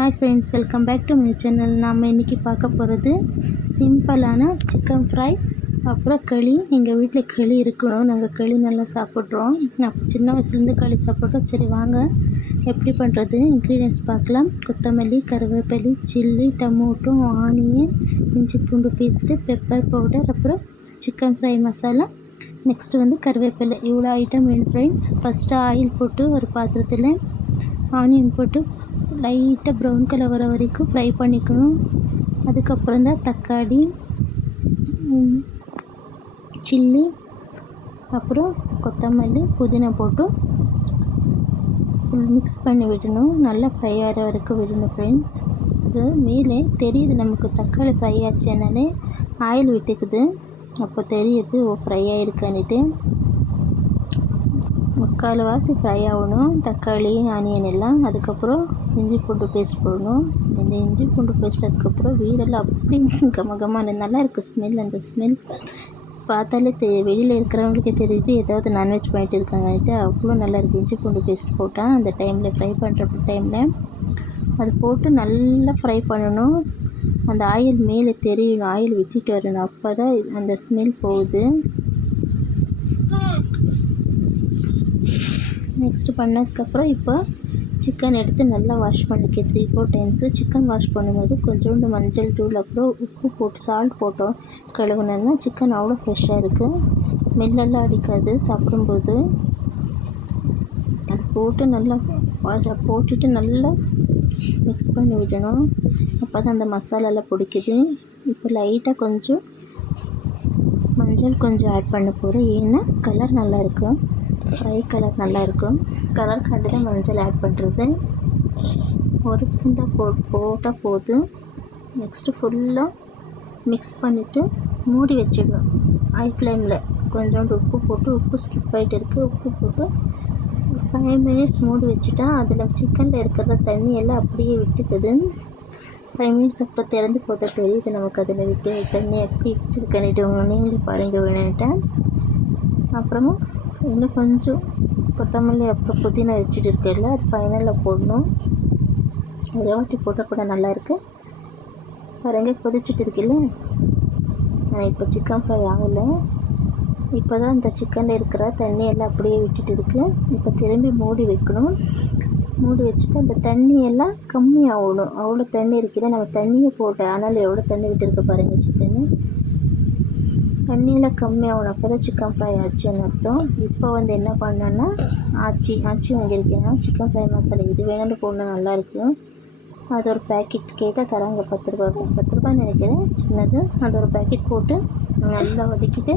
Hi friends, welcome back to my channel. நாம் இன்றைக்கி பார்க்க போகிறது சிம்பிளான சிக்கன் ஃப்ரை, அப்புறம் களி. எங்கள் வீட்டில் களி இருக்கணும், நாங்கள் களி நல்லா சாப்பிட்றோம். நான் சின்ன வயசுலேருந்து களி சாப்பிட்றோம். சரி வாங்க எப்படி பண்ணுறது இன்க்ரீடியன்ட்ஸ் பார்க்கலாம். கொத்தமல்லி, கருவேப்பிலை, சில்லி, டமோட்டோ, ஆனியன், இஞ்சி பூண்டு பேஸ்ட்டு, பெப்பர் பவுடர், அப்புறம் சிக்கன் ஃப்ரை மசாலா, நெக்ஸ்ட்டு வந்து கருவேப்பிலை. இவ்வளோ ஐட்டம் வேணும் ஃப்ரெண்ட்ஸ். ஃபஸ்ட்டு ஆயில் போட்டு ஒரு பாத்திரத்தில் ஆனியன் போட்டு லைட்டாக ப்ரௌன் கலர் வர வரைக்கும் ஃப்ரை பண்ணிக்கணும். அதுக்கப்புறம் தான் தக்காளி, சில்லி, அப்புறம் கொத்தமல்லி, புதினா போட்டு ஃபுல் மிக்ஸ் பண்ணி விடணும். நல்லா ஃப்ரை ஆகிற வரைக்கும் விடணும் ஃப்ரெண்ட்ஸ். அது மேலே தெரியுது நமக்கு தக்காளி ஃப்ரை ஆச்சுனாலே ஆயில் விட்டுக்குது, அப்போ தெரியுது ஃப்ரை ஆகிருக்கான்னுட்டு. முக்கால்வாசி ஃப்ரை ஆகணும் தக்காளி ஆனியன் எல்லாம். அதுக்கப்புறம் இஞ்சி பூண்டு பேஸ்ட் போடணும். இந்த இஞ்சி பூண்டு பேஸ்ட் அதுக்கப்புறம் வீடெல்லாம் அப்படி கமகமான நல்லா இருக்குது ஸ்மெல். அந்த ஸ்மெல் பார்த்தாலே வெளியில் இருக்கிறவங்களுக்கே தெரியுது ஏதாவது நான்வெஜ் பண்ணிட்டு இருக்காங்கன்ட்டு. அவ்வளோ நல்லா இருக்குது இஞ்சி பூண்டு பேஸ்ட் போட்டால். அந்த டைமில் ஃப்ரை பண்ணுற டைமில் அது போட்டு நல்லா ஃப்ரை பண்ணணும். அந்த ஆயில் மேலே தெரியணும், ஆயில் விட்டுட்டு வரணும், அப்போ தான் அந்த ஸ்மெல் போகுது. நெக்ஸ்ட்டு பண்ணதுக்கப்புறம் இப்போ சிக்கன் எடுத்து நல்லா வாஷ் பண்ணிக்க 3-4 டைம்ஸு. சிக்கன் வாஷ் பண்ணும்போது கொஞ்சோண்டு மஞ்சள் தூள் அப்புறம் உப்பு போட்டு சால்ட் போட்டோம் கழுவுனோன்னா சிக்கன் அவ்வளோ ஃப்ரெஷ்ஷாக இருக்குது, ஸ்மெல்லெல்லாம் அடிக்காது சாப்பிடும்போது. அது போட்டு நல்லா போட்டுட்டு நல்லா மிக்ஸ் பண்ணி விடணும், அப்போ தான் அந்த மசாலாலாம் பிடிக்குது. இப்போ லைட்டாக கொஞ்சம் மஞ்சள் கொஞ்சம் ஆட் பண்ண போகிறேன், ஏன்னா கலர் நல்லாயிருக்கும், ஃப்ரை கலர் நல்லாயிருக்கும். கலர் கண்டு தான் மஞ்சள் ஆட் பண்ணுறது. ஒரு ஸ்பூன் தான் போட்டால் போதும். நெக்ஸ்ட்டு ஃபுல்லாக மிக்ஸ் பண்ணிவிட்டு மூடி வச்சிடணும் ஹை ஃப்ளேமில். கொஞ்சோண்டு உப்பு போட்டு, உப்பு ஸ்கிப் ஆகிட்டு இருக்குது, உப்பு போட்டு 5 மினிட்ஸ் மூடி வச்சுட்டா அதில் சிக்கனில் இருக்கிற தண்ணி எல்லாம் அப்படியே விட்டுக்குது. 5 மினிட்ஸ் அப்புறம் திறந்து போத தெரியுது நமக்கு அதில் விட்டு தண்ணி எப்படி விட்டுருக்கன்னுட்டு. நீங்களும் பாருங்கள் வேணுன்ட்டேன். அப்புறமா இன்னும் கொஞ்சம் கொத்தமல்லி அப்புறம் புதினா வச்சுட்டு இருக்கல, அது ஃபைனலில் போடணும். ஒரு வாட்டி போட்டால் கூட நல்லாயிருக்கு பாருங்க. கொதிச்சுட்டு இருக்குல்ல, இப்போ சிக்கன் ஃப்ரை ஆகலை. இப்போ தான் இந்த சிக்கனில் இருக்கிற தண்ணி எல்லாம் அப்படியே விட்டுட்டு இருக்கு. இப்போ திரும்பி மூடி வைக்கணும். மூடி வச்சுட்டு அந்த தண்ணி எல்லாம் கம்மி ஆகணும். அவ்வளோ தண்ணி இருக்குது, நம்ம தண்ணியை போட்டேன் ஆனால் எவ்வளோ தண்ணி விட்டுருக்கு பாருங்கள். சிக்கனு தண்ணியெல்லாம் கம்மி ஆகணும், அப்போ தான் சிக்கன் ஃப்ரை ஆச்சுன்னு அர்த்தம். இப்போ வந்து என்ன பண்ணேன்னா ஆச்சி வாங்கியிருக்கேன் சிக்கன் ஃப்ரை மசாலா. இது வேணாலும் போடணும், நல்லாயிருக்கும். அது ஒரு பேக்கெட் கேட்டால் தராங்க, 10 ரூபான்னு நினைக்கிறேன் சின்னது. அது ஒரு பேக்கெட் போட்டு நல்லா வதக்கிட்டு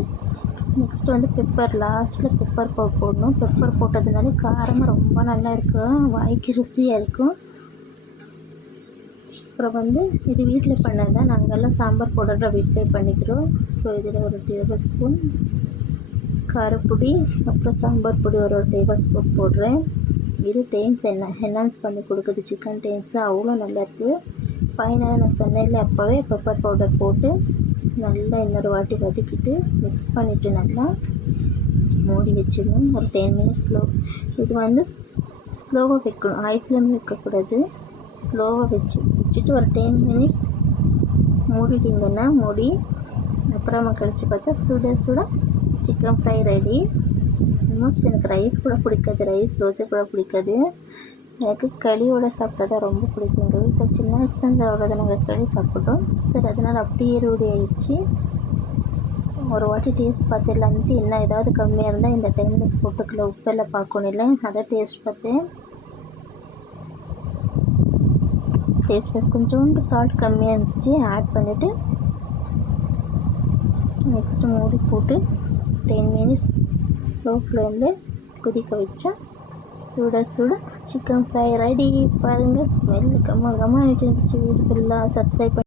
நெக்ஸ்ட்டு வந்து பெப்பர், லாஸ்ட்டில் பெப்பர் போடணும். பெப்பர் போட்டதுனால காரமாக ரொம்ப நல்லா இருக்கும், வாய்க்கு ருசியாக இருக்கும். அப்புறம் வந்து இது வீட்டில் பண்ணது தான், நாங்கள்லாம் சாம்பார் பவுடரை வீட்டிலே பண்ணிக்கிறோம். ஸோ இதில் ஒரு டேபிள் ஸ்பூன் காரப்பொடி, அப்புறம் சாம்பார் பொடி ஒரு டேபிள் ஸ்பூன் போடுறேன். இது டேஸ்ட் என்ஹான்ஸ் பண்ணி கொடுக்குது, சிக்கன் டேஸ்ட்டு அவ்வளோ நல்லாயிருக்கு. ஃபைனலாக நான் சொன்னேன்ல அப்போவே பெப்பர் பவுடர் போட்டு நல்லா இன்னொரு வாட்டி வதக்கிட்டு மிக்ஸ் பண்ணிவிட்டு நல்லா மூடி வச்சிடணும் ஒரு 10 மினிட்ஸ். இது வந்து ஸ்லோவாக வைக்கணும், ஹை ஃப்ளேமில் வைக்கக்கூடாது. ஸ்லோவாக வச்சுட்டு ஒரு 10 மினிட்ஸ் மூடிட்டிங்கன்னா மூடி அப்புறமா கழித்து பார்த்தா சுட சிக்கன் ஃப்ரை ரெடி. ஆல்மோஸ்ட் எனக்கு ரைஸ் கூட பிடிக்காது, ரைஸ் தோசை கூட பிடிக்காது, எனக்கு களியோட சாப்பிட்டா தான் ரொம்ப பிடிக்கும். எங்கள் வீட்டில் சின்ன வயசுலேருந்து அவ்வளோதான் நாங்கள் களி சாப்பிட்டோம். சரி அதனால் அப்படியே ரூடி ஆகிடுச்சு. ஒரு வாட்டி டேஸ்ட் பார்த்துலான்ட்டு என்ன ஏதாவது கம்மியாக இருந்தால் இந்த டைமில் போட்டுக்கல, உப்பெல்லாம் பார்க்கணும் இல்லை, அதை டேஸ்ட் பார்த்தேன். கொஞ்சோண்டு சால்ட் கம்மியாக இருந்துச்சு, ஆட் பண்ணிவிட்டு நெக்ஸ்ட்டு மூடி போட்டு 10 மினிட்ஸ் லோ ஃப்ளேமில் கொதிக்க வச்சா சுட சிக்கன் ஃப்ரை ரெடி. பாருங்கள் ஸ்மெல்லு கம்மா இருந்துச்சு. வீடு ஃபுல்லாக சப்ஸ்கிரைப்